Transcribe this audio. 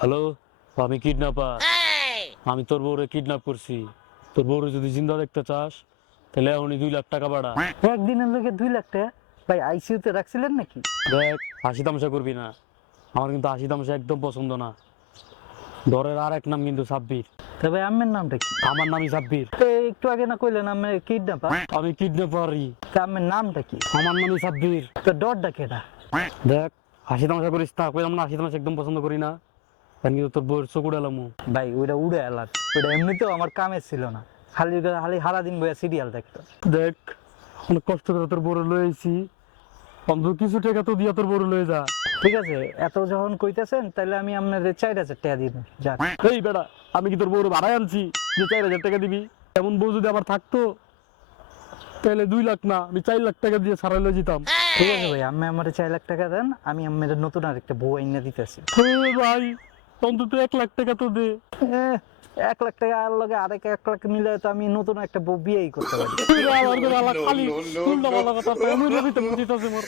Hello, আমি kidnapper. আমি তোর বউরে কিডন্যাপ করছি। তোর বউরে যদি জিন্দা দেখতে চাস তাহলে এখনই 2 লাখ টাকা বাড়া। একদিনের লোকে 2 লাখ টাকা? ভাই আইসিইউতে রাখছিলেন নাকি? দেখ, হাসি তামাশা করবি না। আমার কিন্তু হাসি তামাশা একদম পছন্দ না। ডরের আর এক নাম কিন্তু সাব্বির। তবে আম্মের নামটা কি? আমার নামই সাব্বির। একটু আগে না কইলেন আমি কিডন্যাপার? আমি কিডন্যাপারই। তা আম্মের নামটা কি? আমার নামই সাব্বির। তো ডরটা কেটা? দেখ, হাসি তামাশা করিস না। কইলাম না হাসি তামাশা একদম পছন্দ করি না। কারণ কিন্তু তোর বউয়ের চোখ উড়ালামু। ভাই ওইটা উড়ে এলাক, ওইটা এমনিতেও আমার কামে ছিল না। খালি খালি সারাদিন বইয়া সিরিয়াল দেখতো। দেখ, অনেক কষ্ট করে তোর বউরে লয়ে আইছি। অন্তত কিছু টাকা তো দিয়া তোর বউরে লয়ে যা। ঠিক আছে, এত যখন কইতেছেন তাহলে আমি আপনাদের 4,000 টাকা দিব। যাক, এই বেটা, আমি কি তোর বউরে ভাড়ায় আনছি যে 4,000 টাকা দিবি? এমন বউ যদি আমার থাকতো তাহলে 2 লাখ না, আমি 4 লাখ টাকা দিয়ে ছাড়া লয়ে যেতাম। ঠিক আছে ভাই, আমি আমার 4 লাখ টাকা দেন, আমি আপনাদের নতুন আরেকটা বউ এনে দিতেছি। ভাই, অন্তত 1 লাখ টাকা তো দে। 1 লাখ টাকা আর লগে আরেক 1 লাখ মিলে তো আমি নতুন একটা বউ বিয়েই করতে পারি। খালি উল্টা পাল্টা কথা, আমি দিতেছে মোর।